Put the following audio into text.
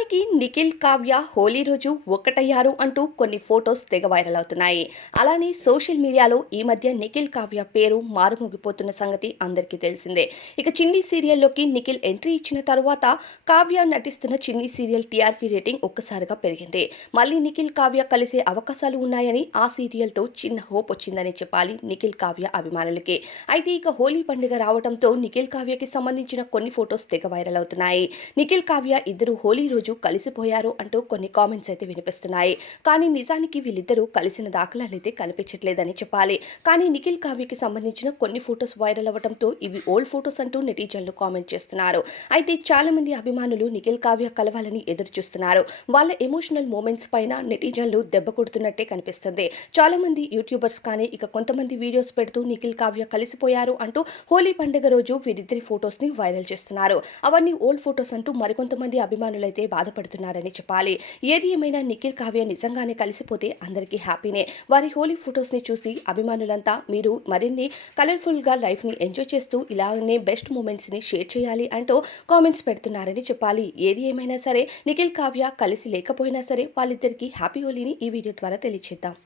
నిజానికి నిఖిల్ కావ్య హోలీ రోజు ఒక్కటయ్యారు అంటూ కొన్ని ఫోటోస్ తెగ వైరల్ అవుతున్నాయి. అలానే సోషల్ మీడియాలో ఈ మధ్య నిఖిల్ కావ్య పేరు మారుమోగిపోతున్న సంగతి అందరికీ తెలిసిందే. ఇక చిన్ని సీరియల్లోకి నిఖిల్ ఎంట్రీ ఇచ్చిన తరువాత కావ్య నటిస్తున్న చిన్ని సీరియల్ టీఆర్పీ రేటింగ్ ఒక్కసారిగా పెరిగింది. మళ్ళీ నిఖిల్ కావ్య కలిసే అవకాశాలు ఉన్నాయని ఆ సీరియల్తో చిన్న హోప్ వచ్చిందని చెప్పాలి నిఖిల్ కావ్య అభిమానులకి. అయితే ఇక హోలీ పండుగ రావడంతో నిఖిల్ కావ్యకి సంబంధించిన కొన్ని ఫోటోస్ తెగ వైరల్ అవుతున్నాయి. నిఖిల్ కావ్య ఇద్దరు హోలీ రోజు కలిసిపోయారు అంటూ కొన్ని కామెంట్స్ అయితే వినిపిస్తున్నాయి. కానీ నిజానికి వీళ్ళిద్దరూ కలిసిన దాఖలాలైతే కనిపించట్లేదని చెప్పాలి. కానీ నిఖిల్ కావ్యకి సంబంధించిన కొన్ని ఫోటోస్ వైరల్ అవ్వడంతో ఇవి ఓల్డ్ ఫోటోస్ అంటూ నెటిజన్లు కామెంట్ చేస్తున్నారు. అయితే చాలా మంది అభిమానులు నిఖిల్ కావ్య కలవాలని ఎదురు చూస్తున్నారు. వాళ్ళ ఎమోషనల్ మూమెంట్స్ పైన నెటిజన్లు దెబ్బ కొడుతున్నట్టే కనిపిస్తుంది. చాలా మంది యూట్యూబర్స్ కానీ ఇక కొంతమంది వీడియోస్ పెడుతూ నిఖిల్ కావ్య కలిసిపోయారు అంటూ హోలీ పండుగ రోజు వీరిద్దరి ఫోటోస్ ని వైరల్ చేస్తున్నారు. అవన్నీ ఓల్డ్ ఫోటోస్ అంటూ మరికొంతమంది అభిమానులైతే బాధపడుతున్నారని చెప్పాలి. ఏది ఏమైనా నిఖిల్ కావ్య నిజంగానే కలిసిపోతే అందరికీ హ్యాపీనే. వారి హోలీ ఫొటోస్ ని చూసి అభిమానులంతా మీరు మరిన్ని కలర్ఫుల్ గా లైఫ్ ని ఎంజాయ్ చేస్తూ ఇలానే బెస్ట్ మూమెంట్స్ ని షేర్ చేయాలి అంటూ కామెంట్స్ పెడుతున్నారని చెప్పాలి. ఏది ఏమైనా సరే నిఖిల్ కావ్య కలిసి లేకపోయినా సరే వాళ్ళిద్దరికీ హ్యాపీ హోలీని ఈ వీడియో ద్వారా తెలియజేద్దాం.